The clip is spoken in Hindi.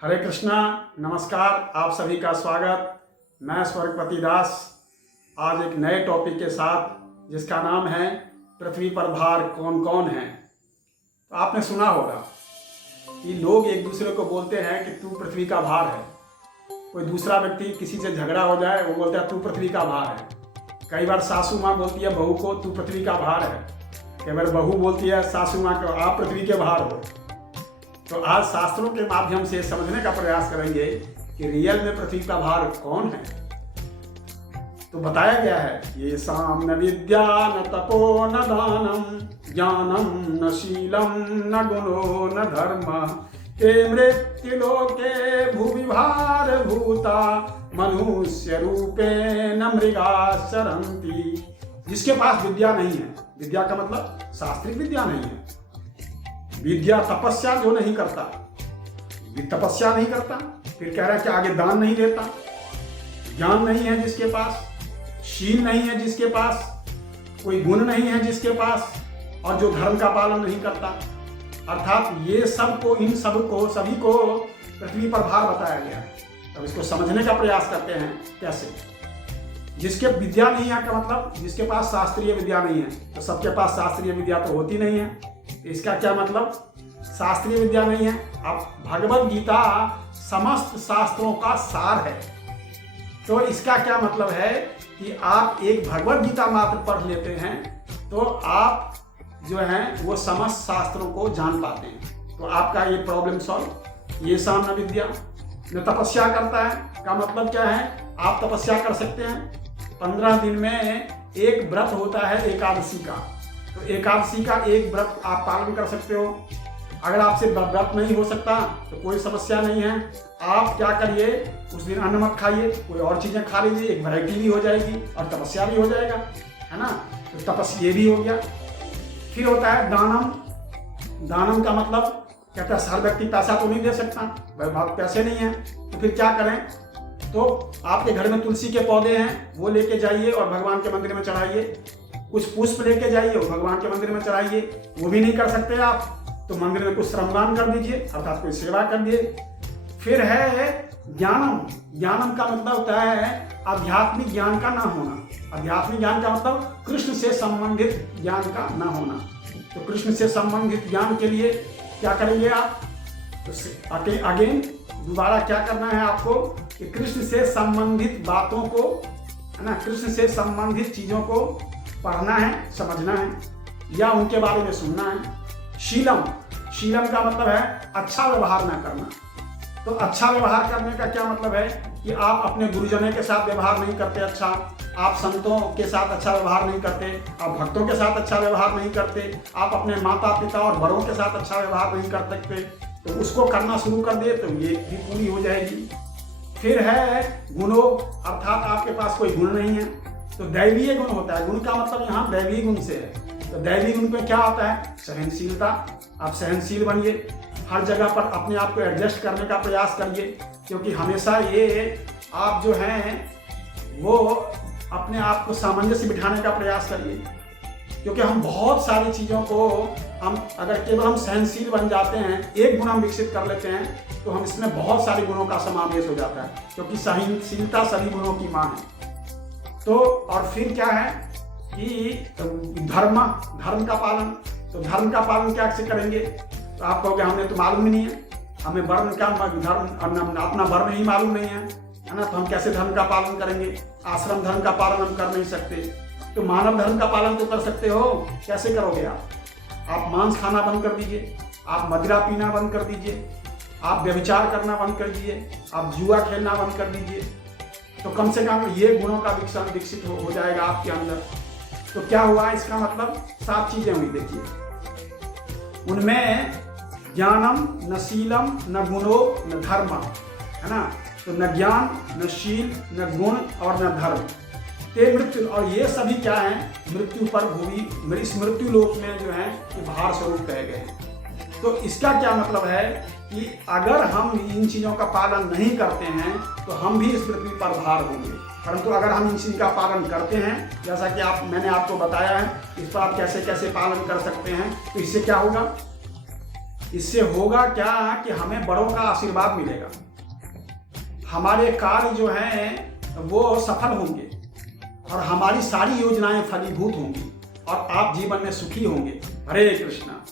हरे कृष्णा, नमस्कार। आप सभी का स्वागत। मैं स्वर्गपति दास आज एक नए टॉपिक के साथ, जिसका नाम है पृथ्वी पर भार कौन कौन है। तो आपने सुना होगा कि लोग एक दूसरे को बोलते हैं कि तू पृथ्वी का भार है। कोई दूसरा व्यक्ति किसी से झगड़ा हो जाए, वो बोलता है तू पृथ्वी का भार है। कई बार सासू माँ बोलती है बहू को तू पृथ्वी का भार है। कई बार बहू बोलती है सासू माँ को आप पृथ्वी के भार हो। तो आज शास्त्रों के माध्यम से समझने का प्रयास करेंगे कि रियल में पृथ्वी का भार कौन है। तो बताया गया है ये साम न विद्या न तपो न दानम ज्ञानम न शीलम न गुणो न धर्म ते मृत्युलोके भुवि भार भूता मनुष्य रूपे न मृगा शरंती। जिसके पास विद्या नहीं है, विद्या का मतलब शास्त्रिक विद्या नहीं है, विद्या तपस्या जो नहीं करता, तपस्या नहीं करता, फिर कह रहा है कि आगे दान नहीं देता, ज्ञान नहीं है जिसके पास, शील नहीं है जिसके पास, कोई गुण नहीं है जिसके पास, और जो धर्म का पालन नहीं करता, अर्थात ये सब को, इन सब को, सभी को पृथ्वी पर भार बताया गया है। अब इसको समझने का प्रयास करते हैं कैसे। जिसके विद्या नहीं है का मतलब जिसके पास शास्त्रीय विद्या नहीं है। तो सबके पास शास्त्रीय विद्या तो होती नहीं है। इसका क्या मतलब, शास्त्रीय विद्या नहीं है। अब भगवद गीता समस्त शास्त्रों का सार है। तो इसका क्या मतलब है कि आप एक भगवद गीता मात्र पढ़ लेते हैं तो आप जो हैं वो समस्त शास्त्रों को जान पाते हैं। तो आपका ये प्रॉब्लम सॉल्व। ये साम न विद्या न तपस्या करता है का मतलब क्या है, आप तपस्या कर सकते हैं। 15 दिन में एक व्रत होता है एकादशी का, तो एकादशी का एक व्रत आप पालन कर सकते हो। अगर आपसे व्रत नहीं हो सकता तो कोई समस्या नहीं है। आप क्या करिए, उस दिन अन्न मत खाइए, कोई और चीजें खा लीजिए, एक वैरायटी भी हो जाएगी और तपस्या भी हो जाएगा, है ना। तो तपस्या ये भी हो गया। फिर होता है दानम। दानम का मतलब कहता है हर व्यक्ति पैसा तो नहीं दे सकता, भाई पैसे नहीं है, तो फिर क्या करें। तो आपके घर में तुलसी के पौधे हैं, वो लेके जाइए और भगवान के मंदिर में चढ़ाइए। कुछ पुष्प लेके जाइए और भगवान के मंदिर में चढ़ाइए। वो भी नहीं कर सकते आप तो मंदिर में कुछ श्रमदान कर दीजिए, अर्थात कोई सेवा कर दिए। फिर है ज्ञानम। ज्ञानम का मतलब होता है आध्यात्मिक ज्ञान का ना होना। आध्यात्मिक ज्ञान का मतलब कृष्ण से संबंधित ज्ञान का ना होना। तो कृष्ण से संबंधित ज्ञान के लिए क्या करेंगे आप, तो अगेन दोबारा क्या करना है आपको कि कृष्ण से संबंधित बातों को, है ना, कृष्ण से संबंधित चीजों को पढ़ना है, समझना है या उनके बारे में सुनना है। शीलम। शीलम का मतलब है अच्छा व्यवहार ना करना। तो अच्छा व्यवहार करने का क्या मतलब है कि आप अपने गुरुजनों के साथ व्यवहार नहीं करते अच्छा, आप संतों के साथ अच्छा व्यवहार नहीं करते, आप भक्तों के साथ अच्छा व्यवहार नहीं करते, आप अपने माता पिता और बड़ों के साथ अच्छा व्यवहार नहीं कर सकते। तो उसको करना शुरू कर दे तो ये भी पूरी हो जाएगी। फिर है गुणों, अर्थात आपके पास कोई गुण नहीं है तो दैवीय गुण होता है। गुण का मतलब यहाँ दैवीय गुण से है। तो दैवीय गुण में क्या होता है, सहनशीलता। आप सहनशील बनिए, हर जगह पर अपने आप को एडजस्ट करने का प्रयास करिए, क्योंकि हमेशा ये आप जो हैं वो अपने आप को सामंजस्य बिठाने का प्रयास करिए। क्योंकि हम बहुत सारी चीज़ों को हम अगर केवल हम सहनशील बन जाते हैं, एक गुण हम विकसित कर लेते हैं तो हम इसमें बहुत सारे गुणों का समावेश हो जाता है, क्योंकि सहनशीलता सभी गुणों की माँ है। तो और फिर क्या है कि धर्म का पालन। तो धर्म का पालन क्या से करेंगे, तो आप कहोगे हमें तो मालूम ही नहीं है, हमें वर्ण का धर्म अपना वर्ण ही मालूम नहीं है ना, तो हम कैसे धर्म का पालन करेंगे। आश्रम धर्म का पालन हम कर नहीं सकते, तो मानव धर्म का पालन तो कर सकते हो। कैसे करोगे आप मांस खाना बंद कर दीजिए, आप मदिरा पीना बंद कर दीजिए, आप व्यभिचार करना बंद कर दीजिए, आप जुआ खेलना बंद कर दीजिए। तो कम से कम ये गुणों का विकसित हो जाएगा आपके अंदर। तो क्या हुआ, इसका मतलब 7 चीजें हुई। देखिए उनमें ज्ञानम न शीलम न गुणो न धर्म, है ना। तो न ज्ञान न शील न गुण और न धर्म ते मृत्यु। और ये सभी क्या है, मृत्यु पर भूमि, इस मृत्यु लोक में जो है ये भार स्वरूप कहे गए हैं। तो इसका क्या मतलब है कि अगर हम इन चीज़ों का पालन नहीं करते हैं तो हम भी इस पृथ्वी पर भार होंगे। परंतु अगर हम इन चीज़ का पालन करते हैं, जैसा कि मैंने आपको बताया है, इस पर आप कैसे कैसे पालन कर सकते हैं, तो इससे क्या होगा, इससे होगा क्या कि हमें बड़ों का आशीर्वाद मिलेगा, हमारे कार्य जो हैं वो सफल होंगे और हमारी सारी योजनाएं फलीभूत होंगी और आप जीवन में सुखी होंगे। हरे कृष्णा।